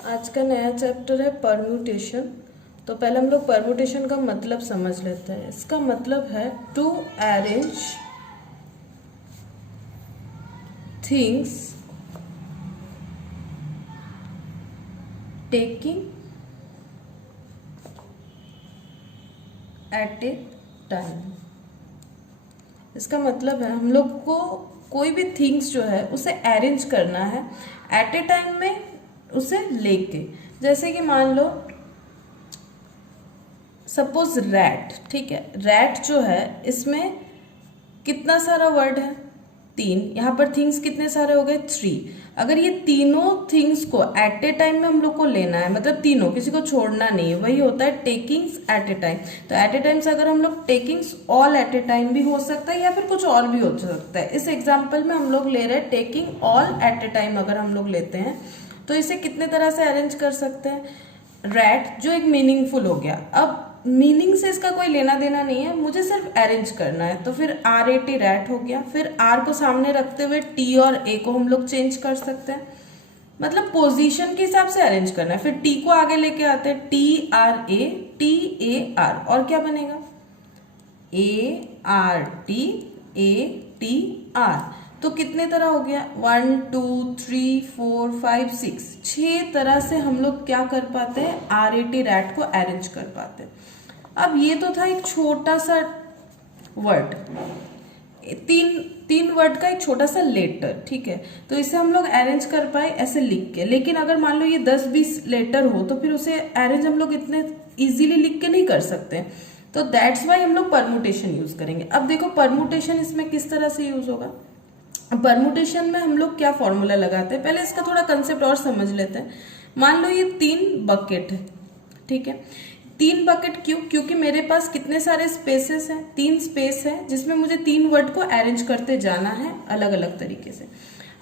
आज का नया चैप्टर है परम्यूटेशन। तो पहले हम लोग परम्यूटेशन का मतलब समझ लेते हैं। इसका मतलब है to arrange things taking at a time. इसका मतलब है हम लोग को कोई भी थिंग्स जो है उसे अरेंज करना है एट ए टाइम में, उसे लेके। जैसे कि मान लो सपोज रैट, ठीक है। रैट जो है इसमें कितना सारा वर्ड है? 3। यहाँ पर थिंग्स कितने सारे हो गए? 3। अगर ये तीनों थिंग्स को एट ए टाइम में हम लोग को लेना है, मतलब तीनों, किसी को छोड़ना नहीं है, वही होता है टेकिंग्स एट ए टाइम। तो एट ए टाइम से अगर हम लोग takings all at a time भी हो सकता है या फिर कुछ और भी हो सकता है। इस एग्जाम्पल में हम लोग ले रहे हैं taking all at a time. अगर हम लोग लेते हैं तो इसे कितने तरह से अरेंज कर सकते हैं? रैट जो एक मीनिंगफुल हो गया। अब मीनिंग से इसका कोई लेना देना नहीं है, मुझे सिर्फ अरेंज करना है। तो फिर RAT रैट हो गया। फिर R को सामने रखते हुए T और A को हम लोग चेंज कर सकते हैं, मतलब पोजीशन के हिसाब से अरेंज करना है। फिर T को आगे लेके आते हैं, TRA TAR, और क्या बनेगा? ART ATR। तो कितने तरह हो गया? 1 2 3 4 5 6, 6 तरह से हम लोग क्या कर पाते हैं? RAT रैट को अरेंज कर पाते हैं। अब ये तो था एक छोटा सा वर्ड, तीन वर्ड का एक छोटा सा लेटर, ठीक है। तो इसे हम लोग अरेंज कर पाए ऐसे लिख के। लेकिन अगर मान लो ये 10-20 लेटर हो तो फिर उसे अरेंज हम लोग इतने इजीली लिख के नहीं कर सकते। तो दैट्स वाई हम लोग परम्यूटेशन यूज करेंगे। अब देखो परम्यूटेशन इसमें किस तरह से यूज होगा। परम्यूटेशन में हम लोग क्या फॉर्मूला लगाते हैं, पहले इसका थोड़ा कंसेप्ट और समझ लेते हैं। मान लो ये 3 बकेट है, ठीक है। 3 बकेट क्यों? क्योंकि मेरे पास कितने सारे स्पेसेस हैं? 3 स्पेस है जिसमें मुझे 3 वर्ड को अरेंज करते जाना है अलग अलग तरीके से।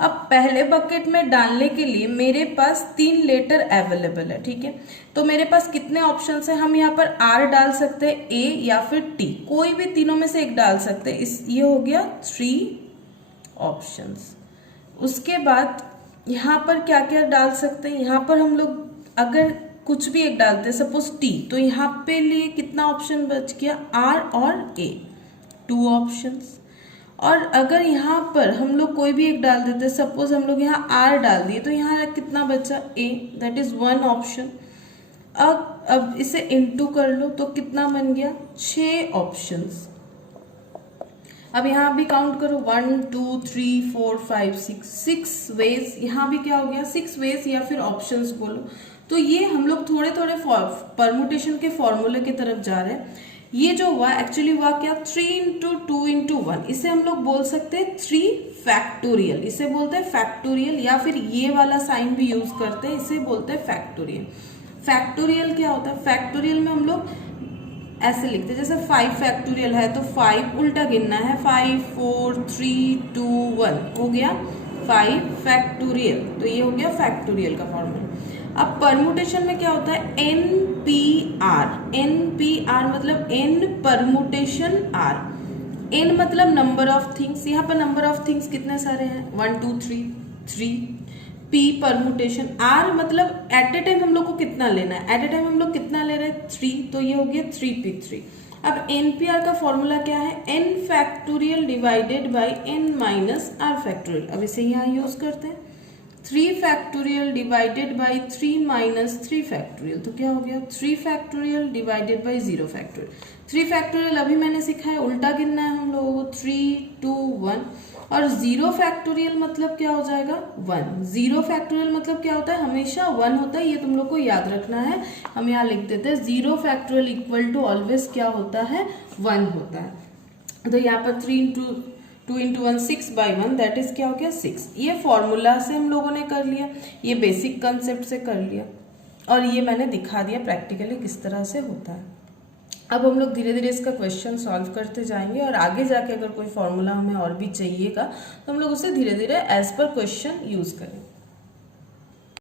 अब पहले बकेट में डालने के लिए मेरे पास 3 लेटर अवेलेबल है, ठीक है। तो मेरे पास कितने ऑप्शंस हैं? हम यहाँ पर R डाल सकते हैं, A या फिर T, कोई भी तीनों में से एक डाल सकते हैं। ये हो गया 3 ऑप्शंस। उसके बाद यहाँ पर क्या क्या डाल सकते हैं? यहाँ पर हम लोग अगर कुछ भी एक डालते हैं, सपोज T, तो यहाँ पे लिए कितना ऑप्शन बच गया? R और A, 2 ऑप्शंस। और अगर यहाँ पर हम लोग कोई भी एक डाल देते, सपोज हम लोग यहाँ R डाल दिए, तो यहाँ कितना बचा? A, that is 1 option. अब इसे इनटू कर लो तो कितना बन गया? 6 ऑप्शंस। अब यहाँ भी काउंट करो, 1 2 3 4 5 6 वेज। यहाँ भी क्या हो गया? 6 वेज या फिर ऑप्शंस बोलो। तो ये हम लोग थोड़े थोड़े परम्यूटेशन के फॉर्मूले की तरफ जा रहे हैं। ये जो हुआ एक्चुअली हुआ क्या? 3 इंटू 2 इंटू 1। इसे हम लोग बोल सकते हैं 3 फैक्टोरियल, इसे बोलते हैं फैक्टोरियल, या फिर ये वाला साइन भी यूज करते हैं, इसे बोलते हैं फैक्टोरियल। फैक्टोरियल क्या होता है? फैक्टोरियल में हम लोग ऐसे लिखते हैं, जैसे 5 फैक्टोरियल है तो 5 उल्टा गिनना है, 5 4 3 2 1 हो गया 5 फैक्टोरियल। तो ये हो गया फैक्टोरियल का फॉर्मूला। अब परम्यूटेशन में क्या होता है? NPR। NPR मतलब N परम्यूटेशन R। N मतलब नंबर ऑफ थिंग्स। यहाँ पर नंबर ऑफ थिंग्स कितने सारे हैं? 1 2 3 3। P permutation. R मतलब एट ए टाइम हम लोग को कितना लेना है? एट ए टाइम हम लोग कितना ले रहे हैं? 3, तो ये हो गया 3P3। अब NPR का फॉर्मूला क्या है? N factorial divided by N minus R factorial. अब इसे यहाँ यूज करते हैं, 3 factorial divided by 3 minus 3 factorial. तो क्या हो गया? 3 factorial divided by 0 factorial. 3 factorial अभी मैंने सीखा है, उल्टा गिनना है हम लोगों को, 3 2 1। और 0 फैक्टोरियल मतलब क्या हो जाएगा? 1। 0 फैक्टोरियल मतलब क्या होता है? हमेशा 1 होता है, ये तुम लोग को याद रखना है। हम यहाँ लिख देते हैं 0 फैक्टोरियल इक्वल टू ऑलवेज क्या होता है? 1 होता है। तो यहाँ पर 3 into 2 into 1 6 by 1, that is क्या हो गया? 6। ये फॉर्मूला से हम लोगों ने कर लिया, ये बेसिक कंसेप्ट से कर लिया, और ये मैंने दिखा दिया प्रैक्टिकली किस तरह से होता है। अब हम लोग धीरे धीरे इसका क्वेश्चन सॉल्व करते जाएंगे, और आगे जाके अगर कोई फॉर्मूला हमें और भी चाहिएगा तो हम लोग उसे धीरे धीरे एज पर क्वेश्चन यूज करेंगे।